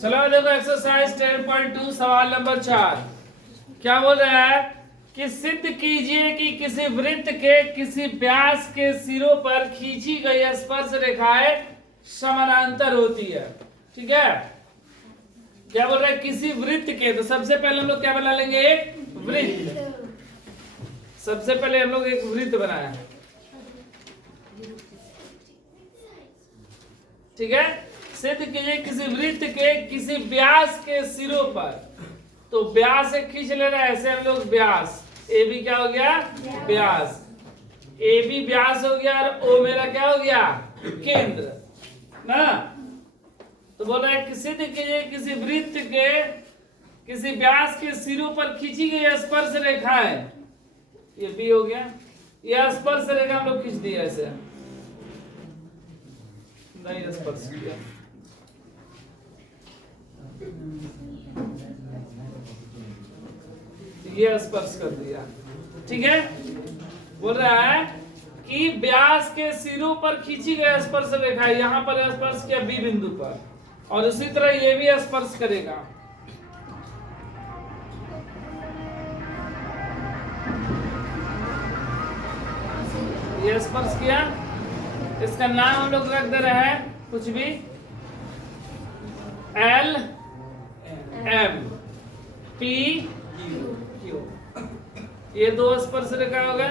चलो देखो एक्सरसाइज 10.2 सवाल नंबर 4 क्या बोल रहा है कि सिद्ध कीजिए कि किसी वृत्त के किसी व्यास के सिरों पर खींची गई स्पर्श रेखाएं समानांतर होती है। ठीक है, क्या बोल रहा है किसी वृत्त के, तो सबसे पहले हम लोग क्या बना लेंगे, एक वृत्त। सबसे पहले हम लोग एक वृत्त बनाए, ठीक है। सिद्ध कीजिए किसी वृत्त के किसी व्यास के सिरों पर, तो व्यास से खींच ले रहा है, ऐसे हम लोग व्यास, ए बी क्या हो गया, व्यास, ए बी व्यास हो गया और ओ मेरा क्या हो गया, केंद्र ना। तो बोल रहा है कि सिद्ध कीजिए किसी वृत्त के किसी व्यास के सिरों पर खींची गई स्पर्श रेखा है, ये बी हो गया, यह स्पर्श रेखा हम लोग खींच दिया, ऐसे नहीं स्पर्श किया, ये स्पर्श कर दिया। ठीक है, बोल रहा है कि व्यास के सिरों पर खींची गई स्पर्श रेखा है, यहां पर स्पर्श किया बी बिंदु पर, और इसी तरह ये भी स्पर्श करेगा। ये स्पर्श किया, इसका नाम हम लोग रख दे रहे हैं कुछ भी, एल एम पी क्यू, ये दो स्पर्श रेखा हो गए।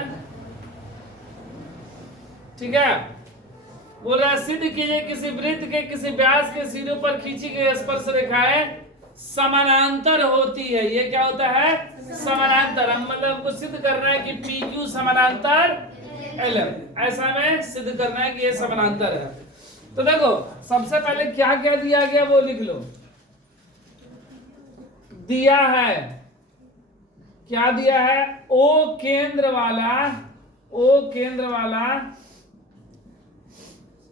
ठीक है, बोल रहा है सिद्ध कीजिए किसी वृत्त के किसी व्यास के सिरों पर खींची गई स्पर्श रेखाएं समानांतर होती है। ये क्या होता है, समानांतर। हम मतलब हमको सिद्ध करना है कि पी क्यू समानांतर एल एम, ऐसा में सिद्ध करना है कि ये समानांतर है। तो देखो सबसे पहले क्या क्या दिया गया वो लिख लो। दिया है, क्या दिया है, ओ केंद्र वाला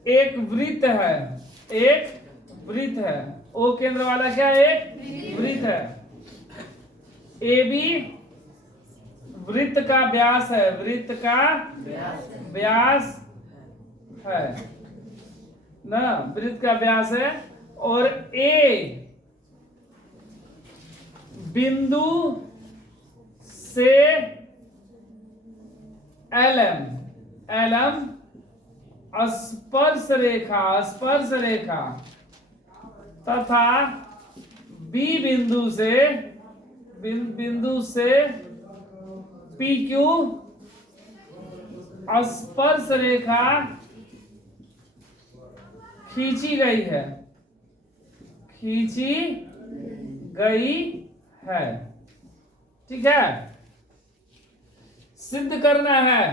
एक वृत्त है, एक वृत्त है, ओ केंद्र वाला क्या है, एक वृत्त है। ए बी वृत्त का व्यास है, वृत्त का व्यास है ना, वृत्त का व्यास है, और ए बिंदु से एलम स्पर्श रेखा तथा बी बिंदु से पी क्यू स्पर्श रेखा खींची गई है। ठीक है, सिद्ध करना है।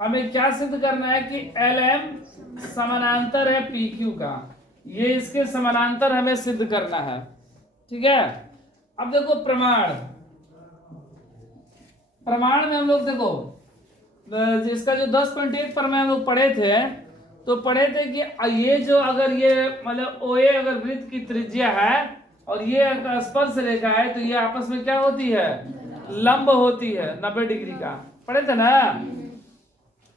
हमें क्या सिद्ध करना है कि एल एम समानांतर है पी क्यू का, ये इसके समानांतर हमें सिद्ध करना है। ठीक है, अब देखो प्रमाण में हम लोग देखो जिसका जो 10.1 पर में हम लोग पढ़े थे, तो पढ़े थे कि ये जो अगर ये मतलब ओ ए अगर वृत्त की त्रिज्या है और ये अगर स्पर्श रेखा है, तो ये आपस में क्या होती है, लंब होती है 90 डिग्री का। पढ़े थे ना,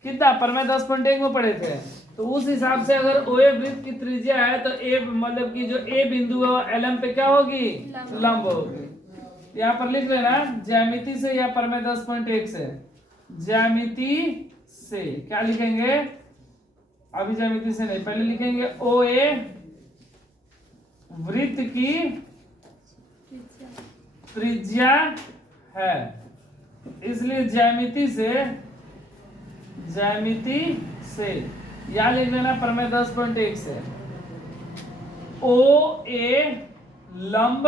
कितना पर में 10.1 में पढ़े थे। तो उस हिसाब से अगर ओ ए वृत्त की त्रिज्या है तो ए मतलब कि जो ए बिंदु है एल एम पे क्या होगी, लंब होगी। यहाँ पर लिख लेना ज्यामिति से, या पर में 10.1 से, ज्यामिति से क्या लिखेंगे, अभी ज्यामिति से नहीं, पहले लिखेंगे ओ ए वृत्त की त्रिज्या है, इसलिए ज्यामिति से या लिख लेना पर में 10.1 से, ओ ए लंब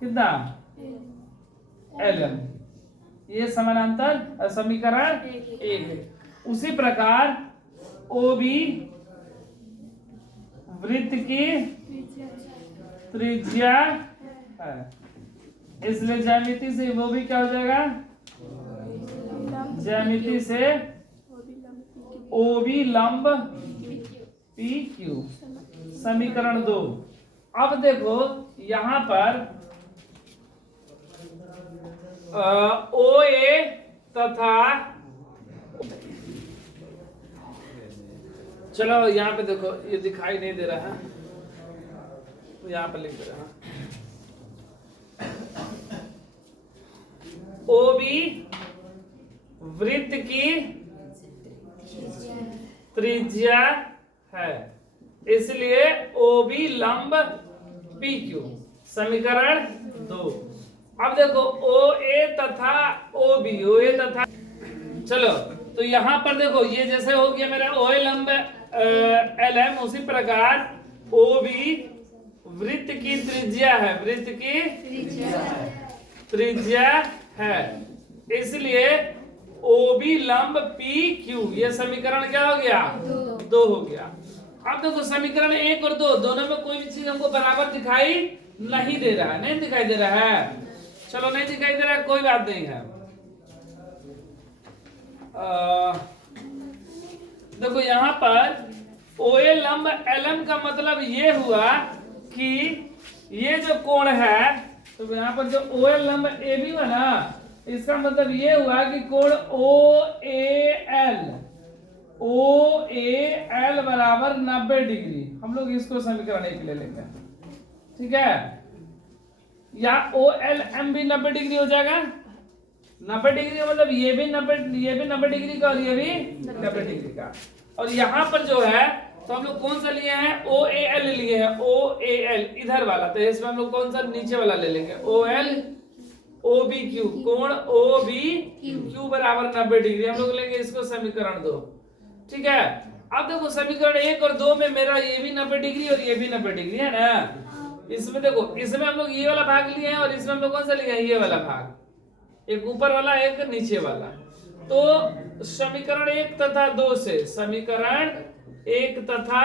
कितना एल एम, ये समानांतर समीकरण 1 है। उसी प्रकार ओ बी वृत्त की त्रिज्या है, इसलिए ज्यामिति से वो भी क्या हो जाएगा, ज्यामिति से ओ बी लंब पी क्यू, समीकरण 2। अब देखो यहां पर ओ ए तथा चलो यहाँ पे देखो, ये दिखाई नहीं दे रहा है, यहाँ पे लिख दे रहा है ओ बी वृत्त की त्रिज्या है, इसलिए ओ बी लंब पी क्यू। समीकरण 2। अब देखो ओ ए तथा ओ बी, ओ ए तथा, चलो तो यहां पर देखो ये जैसे हो गया मेरा ओ ए लंब एल एम, उसी प्रकार ओ बी वृत्त की त्रिज्या है, वृत्त की त्रिज्या है, इसलिए ओ बी लंब पी क्यू। ये समीकरण क्या हो गया? 2 हो गया। अब देखो समीकरण 1 और 2 दोनों में कोई भी चीज हमको बराबर दिखाई नहीं दे रहा है, नहीं दिखाई दे रहा है। चलो नहीं दिखाई दे रहा है, कोई बात नहीं है। देखो यहाँ पर ओ ए लंब एल एम का मतलब ये हुआ कि ये जो कोण है, तो यहाँ पर जो ओ एल लंब ए बी हुआ ना, इसका मतलब ये हुआ कि कोण ओ ए एल बराबर 90 डिग्री। हम लोग इसको समीकरण 1 ले लेंगे, ठीक है। या ओ एल एम भी 90 डिग्री हो जाएगा। 90 डिग्री का मतलब ये भी 90 डिग्री का और ये भी 90 डिग्री का। और यहाँ पर जो है तो हम लोग कौन सा लिए हैं? ओ ए एल लिए हैं, ओ ए एल इधर वाला, तो इसमें हम लोग कौन सा नीचे वाला ले लेंगे? O L O B Q, कोण ओ बी क्यू बराबर 90 डिग्री, हम लोग लेंगे इसको समीकरण 2, ठीक है। अब देखो समीकरण 1 और 2 में मेरा ये भी 90 डिग्री और ये भी 90 डिग्री है ना। इसमें देखो, इसमें हम लोग ये वाला भाग लिए हैं और इसमें हम लोग कौन सा लिए हैं? ये वाला भाग, एक ऊपर वाला एक नीचे वाला। तो समीकरण 1 तथा 2 से, समीकरण 1 तथा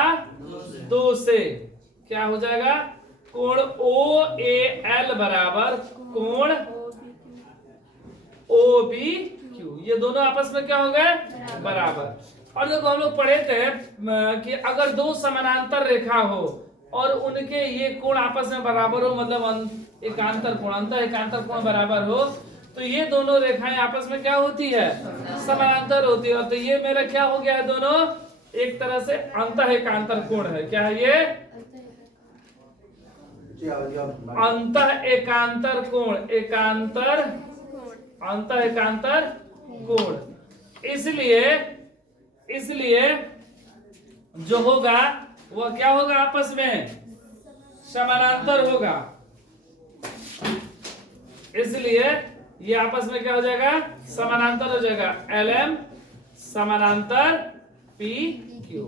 2 से क्या हो जाएगा? कोण ओ ए एल बराबर कोण ओ बी क्यू। ये दोनों आपस में क्या हो गए? बराबर। और देखो हम लोग पढ़े थे कि अगर दो समानांतर रेखा हो और उनके ये कोण आपस में बराबर हो, मतलब एकांतर कोण, अंतर एकांतर कोण बराबर हो, तो ये दोनों रेखाएं आपस में क्या होती है? समानांतर होती है। तो ये मेरा क्या हो गया है? दोनों एक तरह से अंतर एकांतर कोण है। क्या है ये? अंतर एकांतर कोण, अंतर एकांतर कोण। इसलिए जो होगा वह क्या होगा? आपस में समानांतर होगा। इसलिए ये आपस में क्या हो जाएगा? समानांतर हो जाएगा। एल एम समानांतर पी क्यू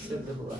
सिद्ध हुआ।